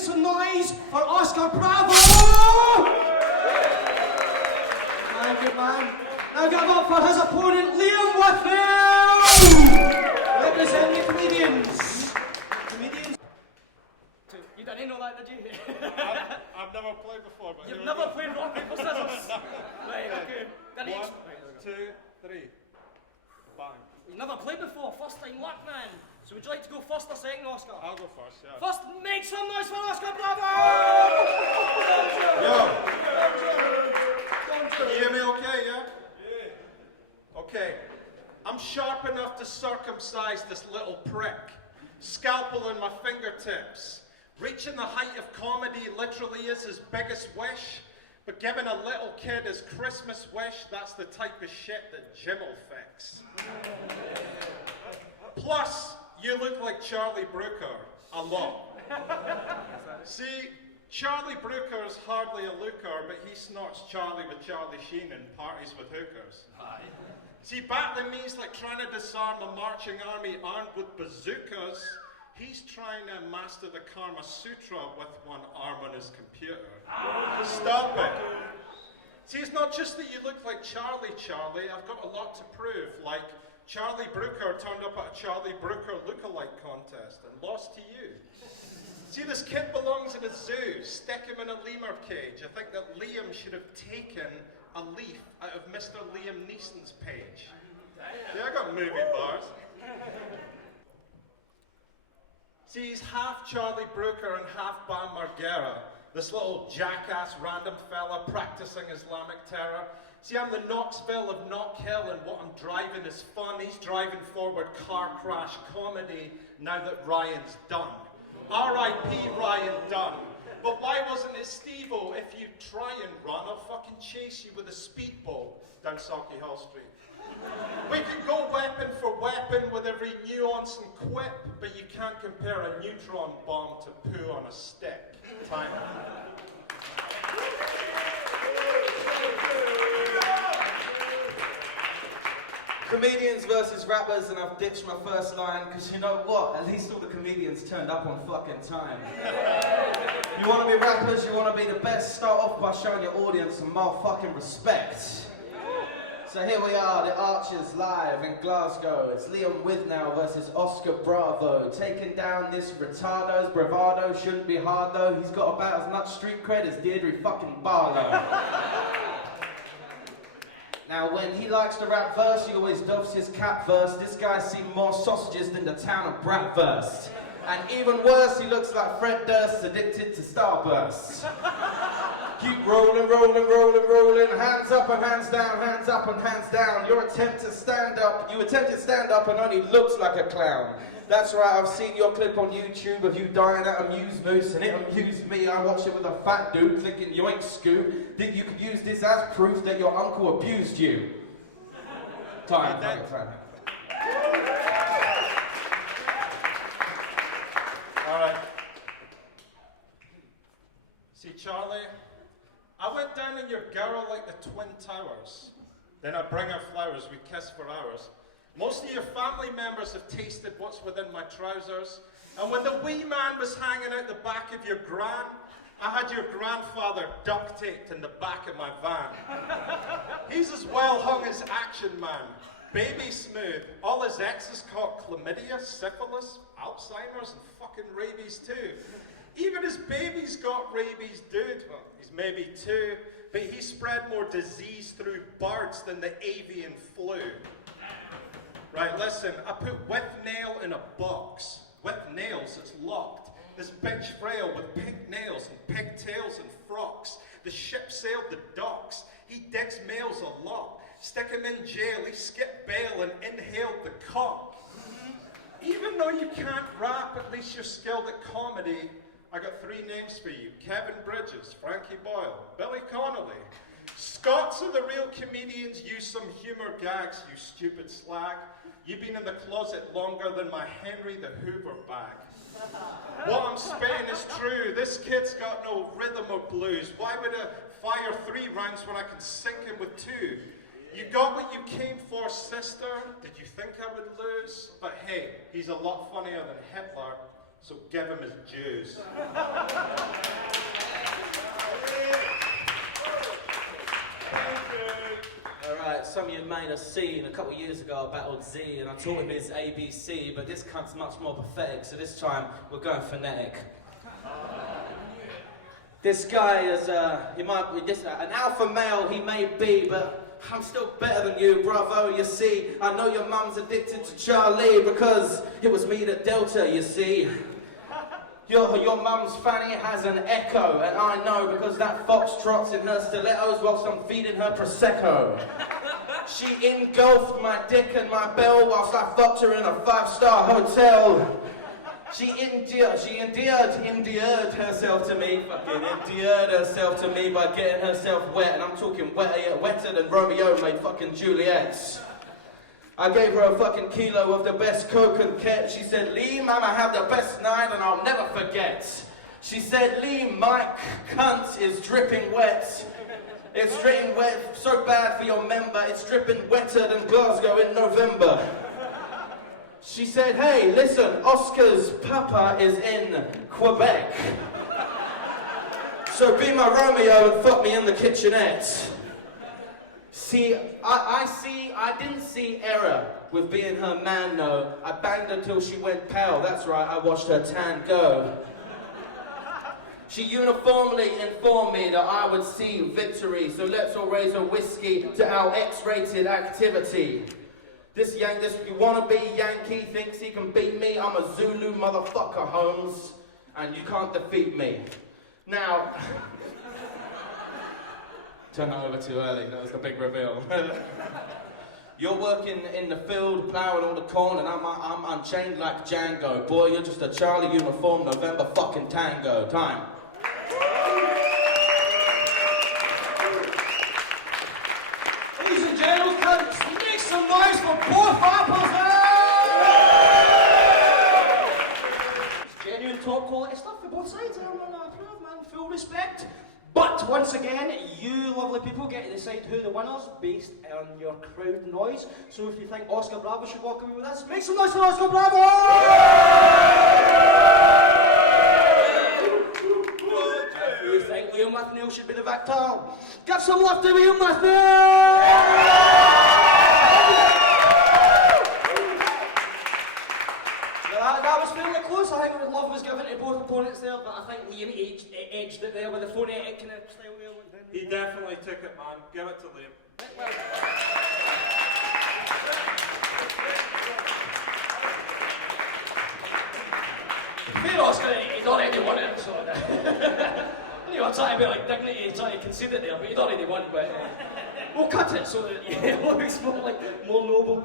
some noise for Oskar, bravo! Man, good man. Now give up for his opponent, Liam Withnail! Represent the comedians. Comedians. You didn't know that, did you? I've never played before, but you've never played rock, paper, scissors? Right, okay. One, two, three. Bang. You've never played before, first time luck, man. So would you like to go first or second, Oskar? I'll go first, yeah. First, make some noise for Oskar, bravo! Yo! Can you hear me okay, yeah? Yeah. Okay. I'm sharp enough to circumcise this little prick. Scalpel in my fingertips. Reaching the height of comedy literally is his biggest wish. But giving a little kid his Christmas wish, that's the type of shit that Jim will fix. Plus, you look like Charlie Brooker a lot. See, Charlie Brooker's hardly a looker, but he snorts Charlie with Charlie Sheen and parties with hookers. Aye. See, battling me's like trying to disarm a marching army armed with bazookas. He's trying to master the Karma Sutra with one arm on his computer. Stop it. See, it's not just that you look like Charlie, I've got a lot to prove. Like, Charlie Brooker turned up at a Charlie Brooker lookalike contest and lost to you. See, this kid belongs in a zoo. Stick him in a lemur cage. I think that Liam should have taken a leaf out of Mr. Liam Neeson's page. Yeah, I got movie bars. See, he's half Charlie Brooker and half Bam Margera. This little jackass random fella practicing Islamic terror. See, I'm the Knoxville of Knock Hill, and what I'm driving is fun. He's driving forward car crash comedy now that Ryan's done. R.I.P. Ryan Dunn. But why wasn't it Steve-O? If you try and run, I'll fucking chase you with a speedboat down Sauchiehall Hall Street. We could go weapon for weapon with every nuance and quip, but you can't compare a neutron bomb to poo on a stick. Time. Comedians versus rappers, and I've ditched my first line, because you know what? At least all the comedians turned up on fucking time. You want to be rappers, you want to be the best, start off by showing your audience some motherfucking respect. So here we are, the Archers live in Glasgow. It's Liam Withnail versus Oskar Bravo. Taking down this retardo's bravado. Shouldn't be hard though. He's got about as much street cred as Deirdre fucking Barlow. Now when he likes to rap verse, he always doffs his cap verse. This guy's seen more sausages than the town of Bratwurst. And even worse, he looks like Fred Durst addicted to Starburst. Keep rolling, rolling, rolling, rolling. Hands up and hands down, hands up and hands down. You attempt to stand up and only looks like a clown. That's right, I've seen your clip on YouTube of you dying at Amuse Moose, and it amused me. I watched it with a fat dude thinking, yoink Scoop, that you could use this as proof that your uncle abused you. Time, fucking friend. Alright. See, Charlie, I went down on your girl like the Twin Towers. Then I bring her flowers, we kiss for hours. Most of your family members have tasted what's within my trousers. And when the wee man was hanging out the back of your gran, I had your grandfather duct taped in the back of my van. He's as well hung as Action Man. Baby smooth. All his exes caught chlamydia, syphilis, Alzheimer's, and fucking rabies too. Even his baby's got rabies, dude. Well, he's maybe two, but he spread more disease through birds than the avian flu. Right, listen, I put Withnail in a box. With nails, it's locked. This bitch frail with pink nails and pigtails and frocks. The ship sailed the docks. He digs males a lot. Stick him in jail, he skipped bail and inhaled the cock. Even though you can't rap, at least you're skilled at comedy. I got 3 names for you. Kevin Bridges, Frankie Boyle, Billy Connolly. Scots are the real comedians, use some humor gags, you stupid slag. You've been in the closet longer than my Henry the Hoover bag. What I'm spitting is true, this kid's got no rhythm or blues. Why would I fire 3 rounds when I can sink him with 2? You got what you came for, sister. Did you think I would lose? But hey, he's a lot funnier than Hitler. so give him his dues. Alright, some of you may have seen a couple of years ago I battled Z and I taught him his ABC, but this cunt's much more pathetic, so this time we're going phonetic. This guy is, he might be an alpha male, he may be, but I'm still better than you, bravo, you see. I know your mum's addicted to Charlie because it was me that dealt her, you see. Your mum's fanny has an echo, and I know because that fox trots in her stilettos whilst I'm feeding her Prosecco. She engulfed my dick and my bell whilst I fucked her in a 5-star hotel. She endeared herself to me, fucking endeared herself to me by getting herself wet, and I'm talking wetter than Romeo made fucking Juliet. I gave her a fucking kilo of the best Coke and Ket. She said, Lee, mama, have the best night and I'll never forget. She said, Lee, my cunt is dripping wet. It's dripping wet, so bad for your member, it's dripping wetter than Glasgow in November. She said, hey, listen, Oscar's papa is in Quebec. So be my Romeo and fuck me in the kitchenette. See, I didn't see error with being her man, no. I banged her till she went pale, that's right, I watched her tan go. She uniformly informed me that I would see victory, so let's all raise a whiskey to our X-rated activity. This wannabe Yankee thinks he can beat me. I'm a Zulu motherfucker, Holmes, and you can't defeat me. Now, turn that over too early, that was the big reveal. You're working in the field, ploughing all the corn, and I'm unchained like Django. Boy, you're just a Charlie uniform November fucking tango. Time. Ladies and gentlemen, make some noise for both apples. It's genuine top quality stuff for both sides. I approve, man. Full respect. But once again, you lovely people get to decide who the winners based on your crowd noise. So if you think Oscar Bravo should walk away with this, make some noise for Oscar Bravo! If you think Withnail should be the victor, give some love to Withnail! That was fairly close. I think love was given to both opponents there, but I think Liam edged it there with the phonetic kind of style there. He definitely took it, man. Give it to Liam. Fair Oscar, he'd already won it, so... I knew I was trying to be like dignity, trying to concede it there, but he'd already won, but... We'll cut it so that it looks more noble.